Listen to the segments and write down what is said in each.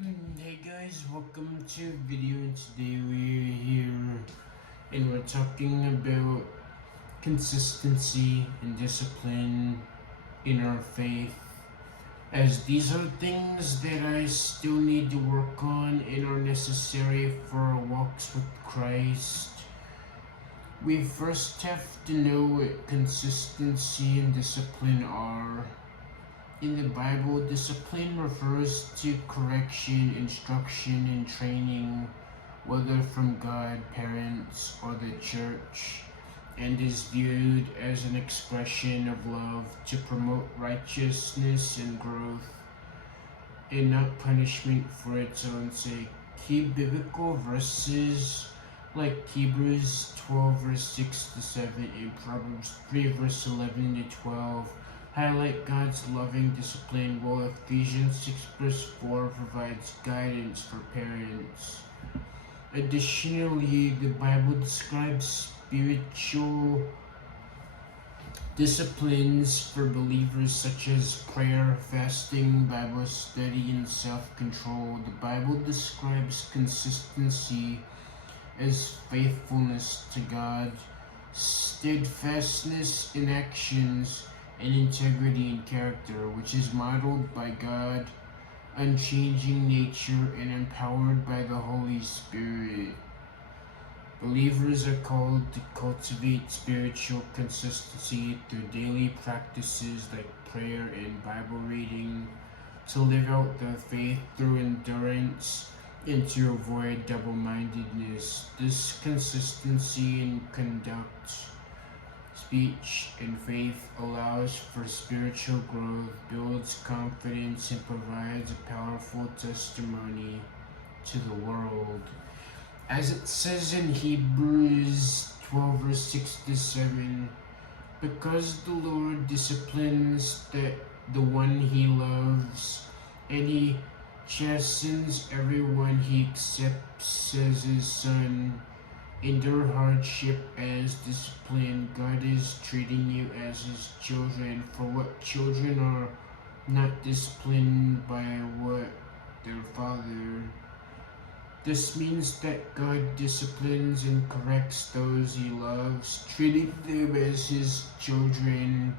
Hey guys, welcome to a video. Today we're here and we're talking about consistency and discipline in our faith, as these are things that I still need to work on and are necessary for our walks with Christ. We first have to know what consistency and discipline are. In the Bible, discipline refers to correction, instruction, and training, whether from God, parents, or the church, and is viewed as an expression of love to promote righteousness and growth, and not punishment for its own sake. Key biblical verses like Hebrews 12 verse 6 to 7 and Proverbs 3 verse 11 to 12 highlight God's loving discipline, while Ephesians 6 verse 4 provides guidance for parents. Additionally, the Bible describes spiritual disciplines for believers such as prayer, fasting, Bible study, and self-control. The Bible describes consistency as faithfulness to God, steadfastness in actions, and integrity in character, which is modeled by God, unchanging nature, and empowered by the Holy Spirit. Believers are called to cultivate spiritual consistency through daily practices like prayer and Bible reading, to live out their faith through endurance, and to avoid double-mindedness. This consistency in conduct, speech, and faith allows for spiritual growth, builds confidence, and provides a powerful testimony to the world. As it says in Hebrews 12 verse 6 to 7, because the Lord disciplines the one he loves, and he chastens everyone he accepts as his son. Endure hardship as discipline. God is treating you as his children. For what children are not disciplined by what their father? This means that God disciplines and corrects those he loves, treating them as his children,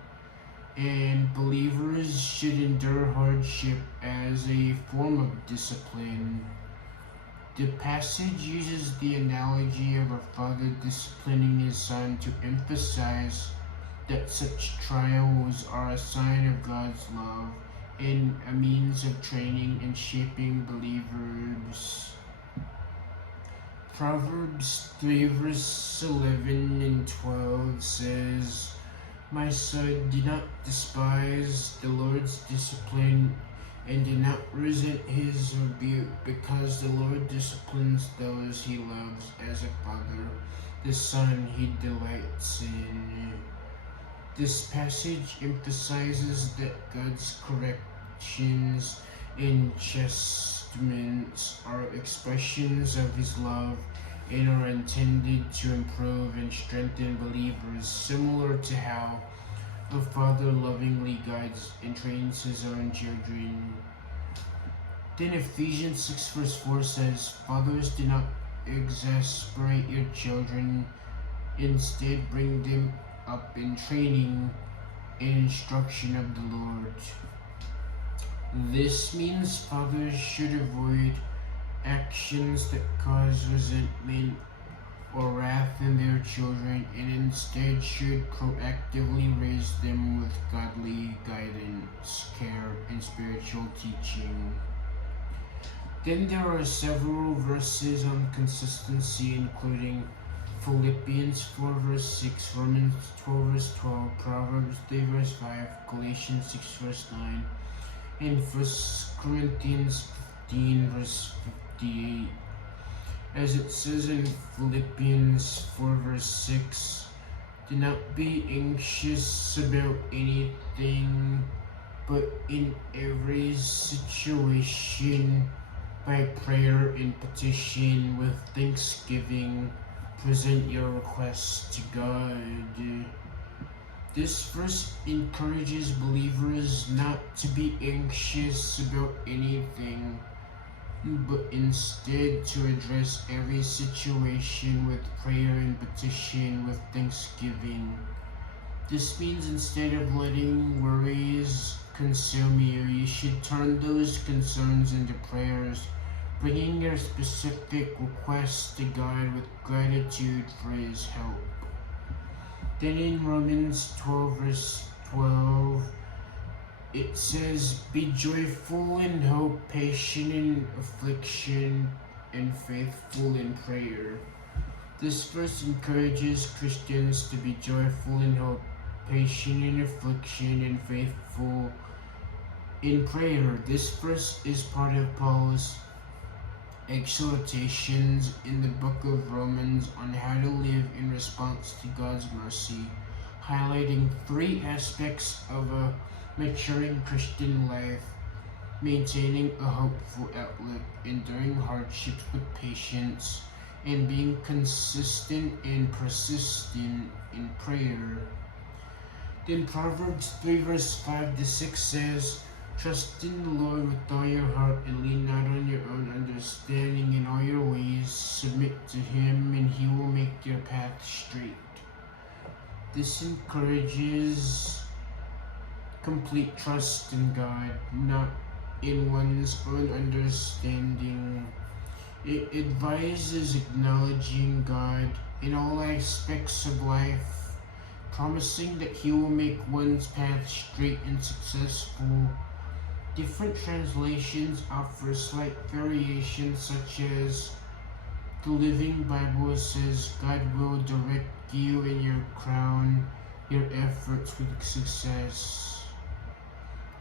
and believers should endure hardship as a form of discipline. The passage uses the analogy of a father disciplining his son to emphasize that such trials are a sign of God's love and a means of training and shaping believers. Proverbs 3 verse 11 and 12 says, "My son, do not despise the Lord's discipline, and do not resent his rebuke, because the Lord disciplines those he loves as a father, the son he delights in." This passage emphasizes that God's corrections and chastisements are expressions of his love and are intended to improve and strengthen believers, similar to how a father lovingly guides and trains his own children. Then Ephesians 6 verse 4 says, "Fathers, do not exasperate your children, instead bring them up in training and instruction of the Lord." This means fathers should avoid actions that cause resentment or wrath in their children, and instead should proactively raise them with godly guidance, care, and spiritual teaching. Then there are several verses on consistency, including Philippians 4 verse 6, Romans 12 verse 12, Proverbs 3 verse 5, Galatians 6 verse 9, and 1 Corinthians 15 verse 58. As it says in Philippians 4 verse 6, "Do not be anxious about anything, but in every situation, by prayer and petition with thanksgiving, present your requests to God." This verse encourages believers not to be anxious about anything, but instead to address every situation with prayer and petition with thanksgiving. This means instead of letting worries consume you, you should turn those concerns into prayers, bringing your specific requests to God with gratitude for His help. Then in Romans 12, verse 12, it says, "Be joyful in hope, patient in affliction, and faithful in prayer." This verse encourages Christians to be joyful in hope, patient in affliction, and faithful in prayer. This verse is part of Paul's exhortations in the book of Romans on how to live in response to God's mercy, highlighting three aspects of a maturing Christian life: maintaining a hopeful outlook, enduring hardships with patience, and being consistent and persistent in prayer. Then Proverbs 3 verse 5 to 6 says, "Trust in the Lord with all your heart and lean not on your own understanding. In all your ways submit to Him, and He will make your path straight." This encourages complete trust in God, not in one's own understanding. It advises acknowledging God in all aspects of life, promising that He will make one's path straight and successful. Different translations offer slight variations, such as the Living Bible says, "God will direct you and your crown your efforts with success."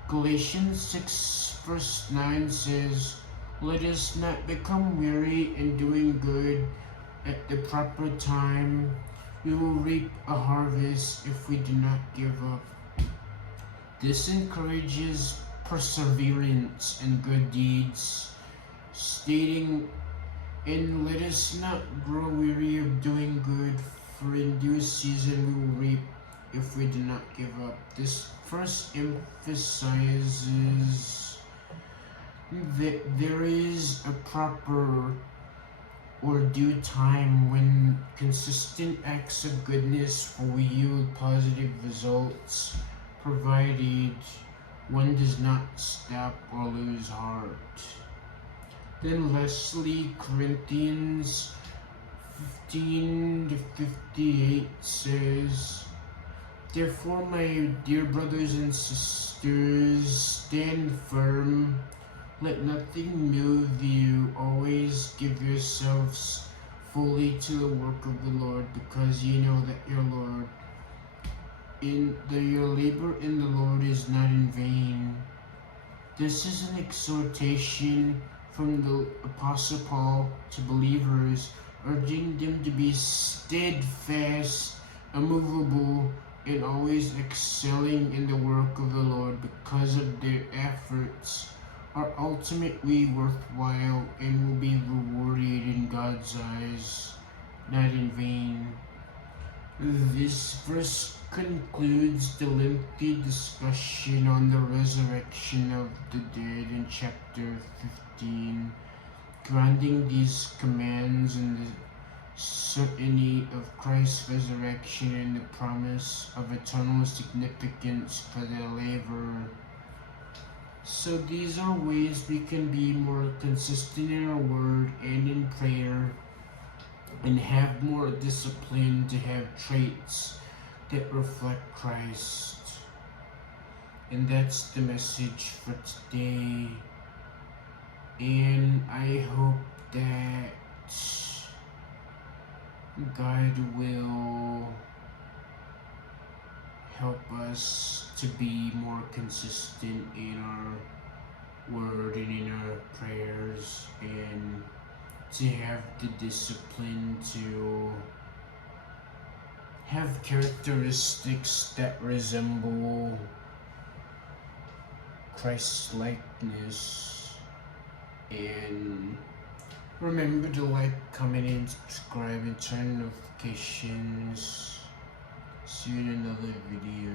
Galatians 6 verse 9 says, "Let us not become weary in doing good. At the proper time, we will reap a harvest if we do not give up." This encourages perseverance and good deeds, stating, "And let us not grow weary of doing good, for in due season we will reap if we do not give up." This verse emphasizes that there is a proper or due time when consistent acts of goodness will yield positive results, provided one does not stop or lose heart. Then lastly, Corinthians 15 to 58 says, "Therefore, my dear brothers and sisters, stand firm. Let nothing move you. Always give yourselves fully to the work of the Lord, because you know that your labor in the Lord is not in vain." This is an exhortation from the Apostle Paul to believers, urging them to be steadfast, immovable, and always excelling in the work of the Lord, because of their efforts are ultimately worthwhile and will be rewarded in God's eyes, not in vain. This verse concludes the lengthy discussion on the resurrection of the dead in chapter 15, grounding these commands in the certainty of Christ's resurrection and the promise of eternal significance for their labor. So these are ways we can be more consistent in our word and in prayer, and have more discipline to have traits that reflect Christ. And that's the message for today. And I hope that God will help us to be more consistent in our word and in our prayers, and to have the discipline to have characteristics that resemble Christ's likeness. And remember to like, comment, and subscribe, and turn notifications. See you in another video.